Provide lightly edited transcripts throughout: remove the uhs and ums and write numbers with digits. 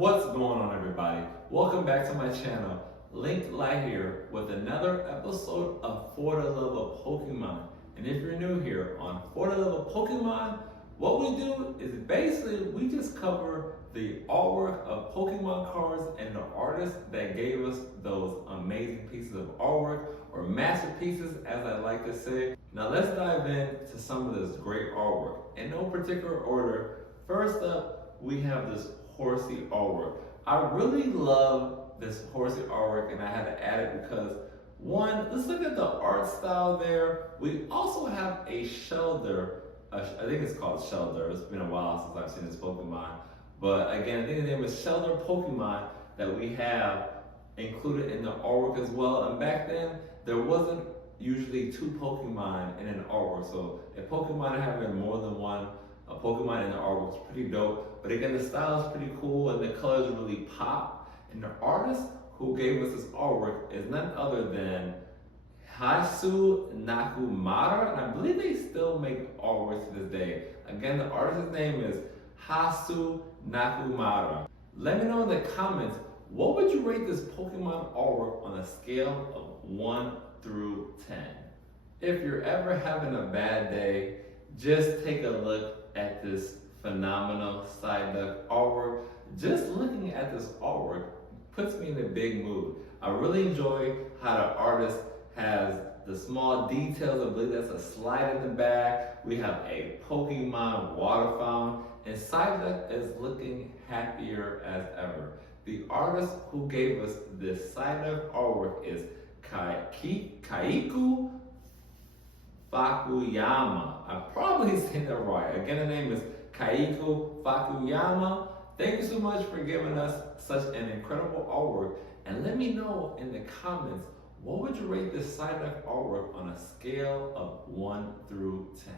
What's going on, everybody? Welcome back to my channel. Linc here with another episode of For the Love of Pokemon. And if you're new here on For the Love of Pokemon, what we do is basically we just cover the artwork of Pokemon cards and the artists that gave us those amazing pieces of artwork, or masterpieces as I like to say. Now let's dive into some of this great artwork. In no particular order, first up we have this horsey artwork. I really love this horsey artwork and I had to add it because one, let's look at the art style there. We also have a Shelder. I think it's called Shelder. It's been a while since I've seen this Pokemon. But again, I think the name is Shelder Pokemon that we have included in the artwork as well. And back then, there wasn't usually two Pokemon in an artwork. So if Pokemon having more than one a Pokemon in the artwork is pretty dope. But again, the style is pretty cool and the colors really pop. And the artist who gave us this artwork is none other than Hasu Nakumara, and I believe they still make artwork to this day. Again, the artist's name is Hasu Nakumara. Let me know in the comments, what would you rate this Pokemon artwork on a scale of 1 through 10? If you're ever having a bad day, just take a look at this phenomenal Psyduck artwork. Just looking at this artwork puts me in a big mood. I really enjoy how the artist has the small details. I believe that's a slide in the back. We have a Pokemon water fountain, and Psyduck is looking happier as ever. The artist who gave us this Psyduck artwork is Kaiku Fakuyama. I'm probably saying that right. Again, the name is Kaiku Fakuyama. Thank you so much for giving us such an incredible artwork. And let me know in the comments, what would you rate this Psyduck artwork on a scale of 1 through 10?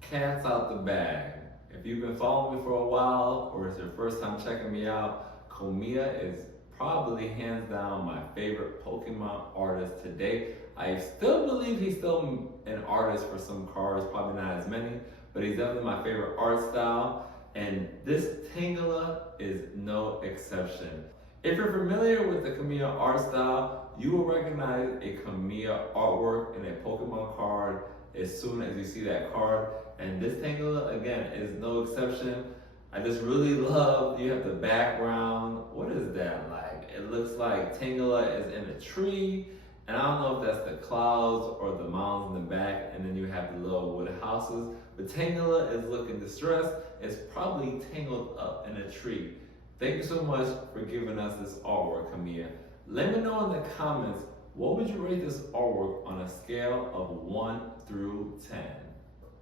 Cat's out the bag. If you've been following me for a while, or it's your first time checking me out, Komiya is probably hands down my favorite Pokemon artist today. I still believe he's still an artist for some cards, probably not as many, but he's definitely my favorite art style. And this Tangela is no exception. If you're familiar with the Komiya art style, you will recognize a Komiya artwork in a Pokemon card as soon as you see that card. And this Tangela, again, is no exception. I just really love, you have the background. What is that like? It looks like Tangela is in a tree. And I don't know if that's the clouds or the mountains in the back. And then you have the little wood houses. But Tangela is looking distressed. It's probably tangled up in a tree. Thank you so much for giving us this artwork, Komiya. Let me know in the comments, what would you rate this artwork on a scale of 1 through 10?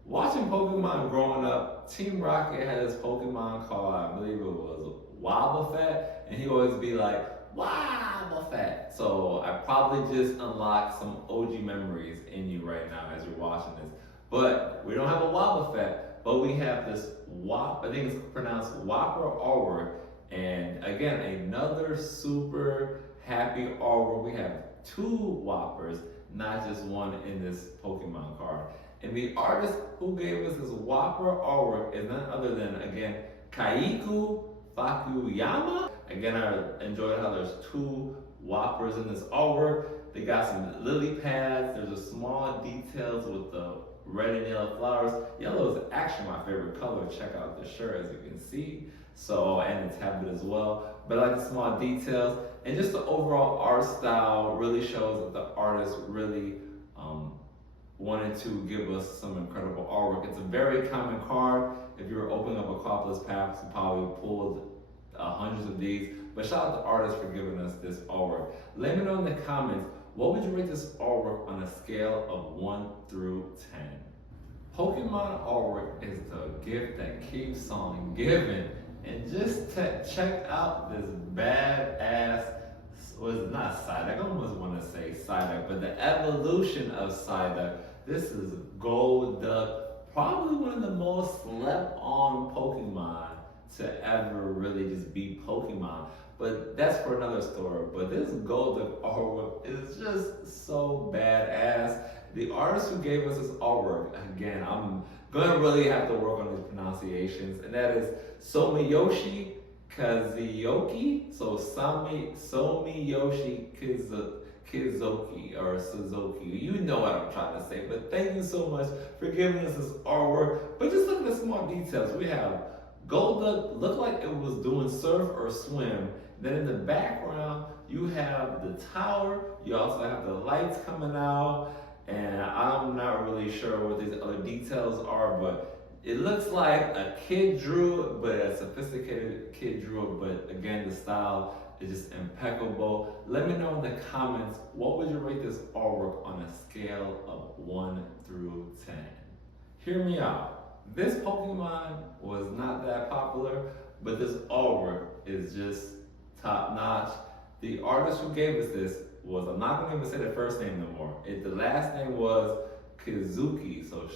Watching Pokemon growing up, Team Rocket had this Pokemon called, I believe it was Wobbuffet, and he always be like, Wobbuffet. So I probably just unlocked some OG memories in you right now as you're watching this. But we don't have a Wobbuffet, but we have this I think it's pronounced Whopper artwork. And again, another super happy artwork. We have 2 Whoppers, not just one in this Pokemon card. And the artist who gave us this Whopper artwork is none other than, again, Kaiku Fakuyama. Again, I enjoyed how there's 2 Whoppers in this artwork. They got some lily pads. There's a small details with the red and yellow flowers. Yellow is actually my favorite color. Check out the shirt as you can see. So, and the tablet as well. But I like the small details. And just the overall art style really shows that the artist really wanted to give us some incredible artwork. It's a very common card. If you were opening up Aquapolis packs, you probably pulled hundreds of these. But shout out to the artist for giving us this artwork. Let me know in the comments, what would you rate this artwork on a scale of 1 through 10? Pokemon artwork is the gift that keeps on giving. And just check out this badass, was not Psyduck, I almost want to say Psyduck, but the evolution of Psyduck. This is Golduck, probably one of the most slept on Pokemon to ever really just be Pokemon. But that's for another story. But this Golduck artwork is just so badass. The artist who gave us this artwork, again, I'm gonna really have to work on these pronunciations, and that is Somiyoshi Kazuyoki, so Somiyoshi Kizoki or Suzuki. You know what I'm trying to say, but thank you so much for giving us this artwork. But just look at the small details. We have Golduck, looked like it was doing surf or swim. Then in the background, you have the tower. You also have the lights coming out. And I'm not really sure what these other details are, but it looks like a kid drew it, but a sophisticated kid drew it. But again, the style is just impeccable. Let me know in the comments, what would you rate this artwork on a scale of 1 through 10? Hear me out. This Pokemon was not that popular, but this artwork is just top notch. The artist who gave us this was, I'm not gonna even say the first name no more. The last name was Kazuki. So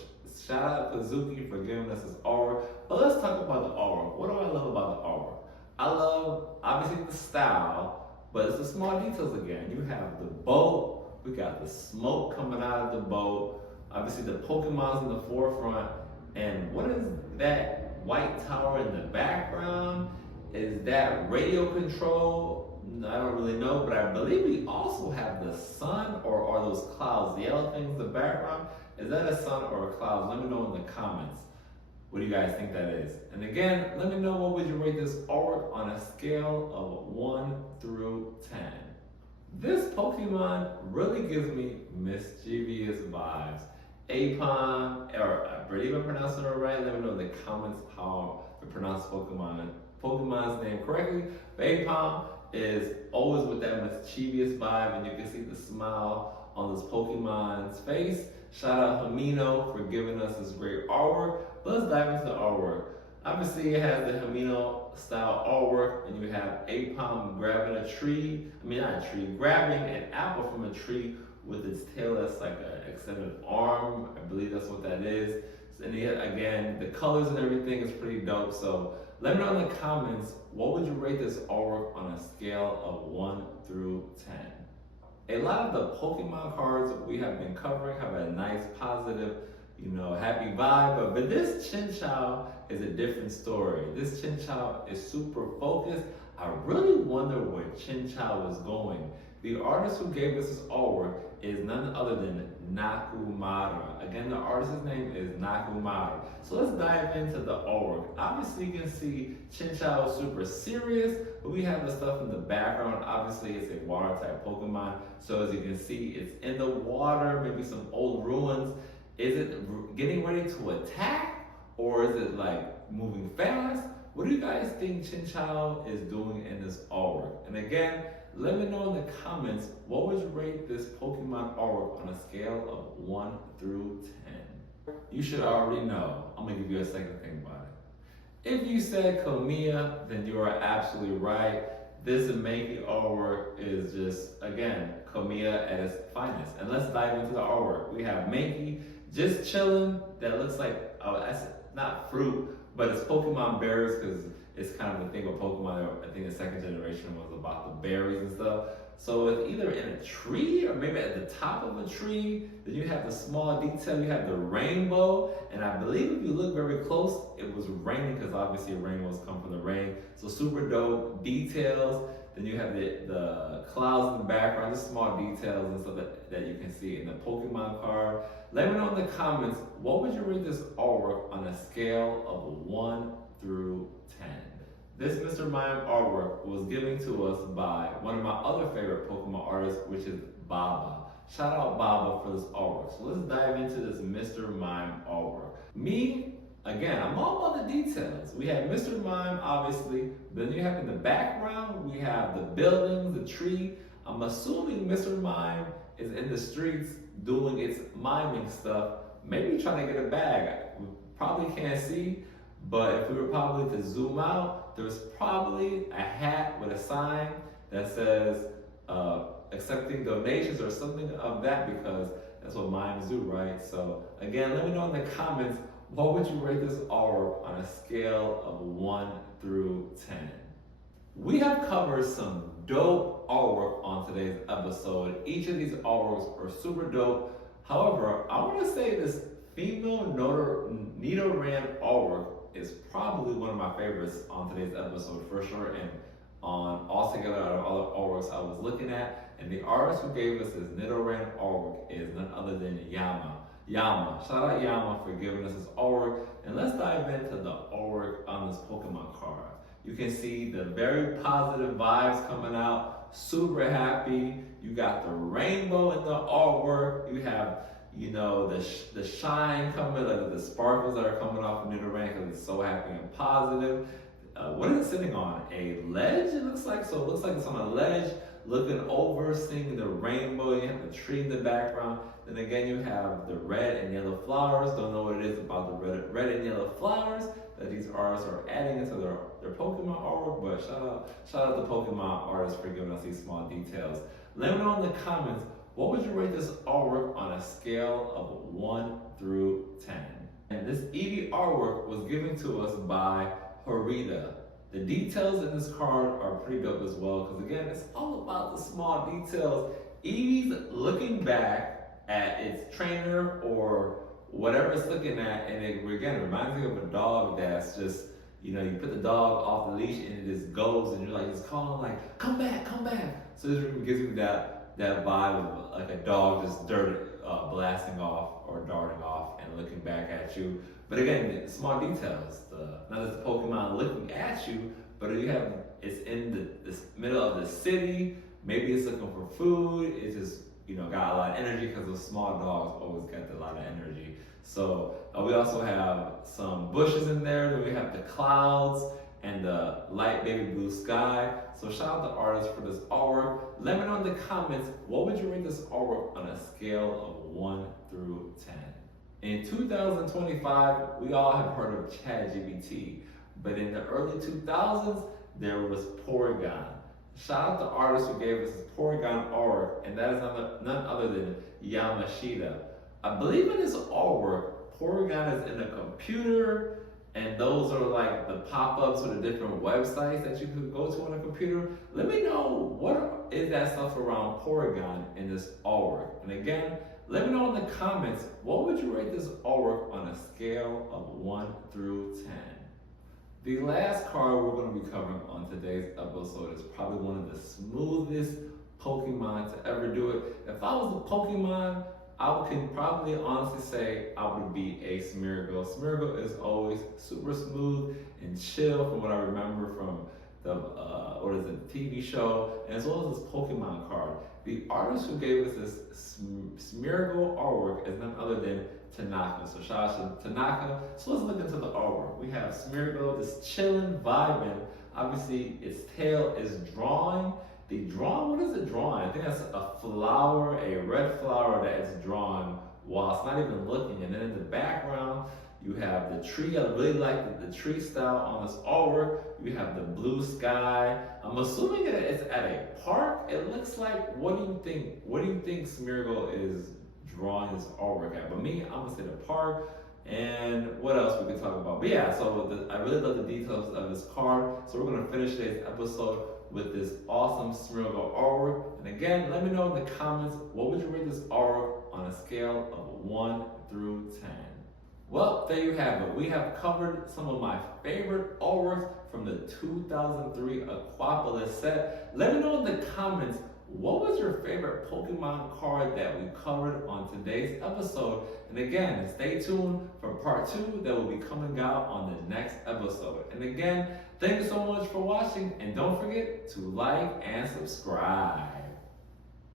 shout out to Kazuki for giving us this artwork. But let's talk about the artwork. What do I love about the artwork? I love, obviously, the style, but it's the small details again. You have the boat, we got the smoke coming out of the boat, obviously the Pokemon's in the forefront, and what is that white tower in the background? Is that radio control? I don't really know, but I believe we also have the sun, or are those clouds, the yellow things in the background? Is that a sun or a cloud? Let me know in the comments. What do you guys think that is? And again, let me know, what would you rate this artwork on a scale of 1 through 10? This Pokemon really gives me mischievous vibes. Apom, or I believe I'm pronouncing it right. Let me know in the comments how to pronounce Pokemon's name correctly. But Apom is always with that mischievous vibe, and you can see the smile on this Pokemon's face. Shout out Hamino for giving us this great artwork. Let's dive into the artwork. Obviously, it has the Hamino style artwork, and you have Apom grabbing a tree. Not a tree, grabbing an apple from a tree with its tail that's like an extended arm. I believe that's what that is. And again, the colors and everything is pretty dope. So let me know in the comments, what would you rate this artwork on a scale of 1 through 10? A lot of the Pokemon cards we have been covering have a nice, positive, happy vibe, but this Chinchou is a different story. This Chinchou is super focused. I really wonder where Chinchou was going. The artist who gave us this artwork is none other than Nakumara. Again, the artist's name is Nakumara. So let's dive into the artwork. Obviously, you can see Chinchou is super serious, but we have the stuff in the background. Obviously, it's a water type Pokemon. So as you can see, it's in the water, maybe some old ruins. Is it getting ready to attack, or is it like moving fast? What do you guys think Chinchou is doing in this artwork? And again, let me know in the comments, what would you rate this Pokemon artwork on a scale of 1 through 10? You should already know. I'm gonna give you a second to think about it. If you said Komiya, then you are absolutely right. This Mankey artwork is just, again, Komiya at its finest. And let's dive into the artwork. We have Mankey just chilling. That looks like, that's not fruit, but it's Pokemon berries, because it's kind of the thing with Pokemon. I think the second generation was about the berries and stuff. So it's either in a tree or maybe at the top of a tree. Then you have the small detail. You have the rainbow. And I believe if you look very close, it was raining, because obviously rainbows come from the rain. So super dope details. Then you have the clouds in the background, the small details and stuff that you can see in the Pokemon card. Let me know in the comments, what would you rate this artwork on a scale of 1 through 10? This Mr. Mime artwork was given to us by one of my other favorite Pokemon artists, which is Baba. Shout out Baba for this artwork. So let's dive into this Mr. Mime artwork. Me, again, I'm all about the details. We have Mr. Mime, obviously. Then you have in the background, we have the buildings, the tree. I'm assuming Mr. Mime is in the streets doing its miming stuff, maybe trying to get a bag. We probably can't see, but if we were probably to zoom out, there's probably a hat with a sign that says accepting donations or something of that, because that's what mimes do, right? So again, let me know in the comments, what would you rate this artwork on a scale of 1 through 10? We have covered some dope artwork on today's episode. Each of these artworks are super dope. However, I want to say this female Nidoran artwork is probably one of my favorites on today's episode for sure, and on altogether out of all the artworks I was looking at. And the artist who gave us this Nidoran artwork is none other than Yama. Shout out Yama for giving us this artwork. And let's dive into the artwork on this Pokemon card. You can see the very positive vibes coming out, super happy. You got the rainbow in the artwork. You have, you know, the shine coming, like the sparkles that are coming off of Nidoran because it's so happy and positive. What is it sitting on? A ledge, it looks like. So it looks like it's on a ledge, looking over, seeing the rainbow. You have the tree in the background. Then again, you have the red and yellow flowers. Don't know what it is about the red and yellow flowers that these artists are adding into their Pokemon artwork. But shout out to Pokemon artists for giving us these small details. Let me know in the comments, what would you rate this artwork on a scale of 1 through 10? And this Eevee artwork was given to us by Horita. The details in this card are pretty dope as well, because again, it's all about the small details. Eevee's looking back at its trainer or whatever it's looking at, and it again reminds me of a dog that's just, you know, you put the dog off the leash and it just goes, and you're like, it's calling like, come back. So it gives you that vibe of like a dog just blasting off or darting off and looking back at you. But again, small details. Not just the Pokemon looking at you, but it's in the middle of the city. Maybe it's looking for food. It's just, you know, got a lot of energy because those small dogs always got a lot of energy. So we also have some bushes in there. Then we have the clouds and the light baby blue sky. So shout out to artists for this artwork. Let me know in the comments, what would you rate this artwork on a scale of 1 through 10? In 2025, we all have heard of ChatGPT, but in the early 2000s, there was Porygon. Shout out to artists who gave us this Porygon artwork, and that is none other than Yamashita. I believe in this artwork, Porygon is in a computer, and those are like the pop-ups or the different websites that you could go to on a computer. Let me know, what is that stuff around Porygon in this artwork? And again, let me know in the comments, what would you rate this artwork on a scale of 1 through 10? The last card we're going to be covering on today's episode is probably one of the smoothest Pokemon to ever do it. If I was a Pokemon, I can probably honestly say I would be a Smeargle. Smeargle is always super smooth and chill from what I remember from the TV show, and as well as this Pokemon card. The artist who gave us this Smeargle artwork is none other than Tanaka. So shout out to Tanaka. So let's look into the artwork. We have Smeargle just chilling, vibing. Obviously, its tail is drawing. What is it drawing? I think that's a flower, a red flower that is drawn while it's not even looking. And then in the background, you have the tree. I really like the tree style on this artwork. You have the blue sky. I'm assuming that it's at a park. It looks like, what do you think? What do you think Smeargle is drawing this artwork at? But me, I'm gonna say the park. And what else we could talk about? But yeah, so I really love the details of this card. So we're gonna finish today's episode with this awesome Smeargle artwork. And again, let me know in the comments, what would you rate this artwork on a scale of 1 through 10? Well, there you have it. We have covered some of my favorite artworks from the 2003 Aquapolis set. Let me know in the comments, what was your favorite Pokemon card that we covered on today's episode? And again, stay tuned for part 2 that will be coming out on the next episode. And again, thank you so much for watching, and don't forget to like and subscribe.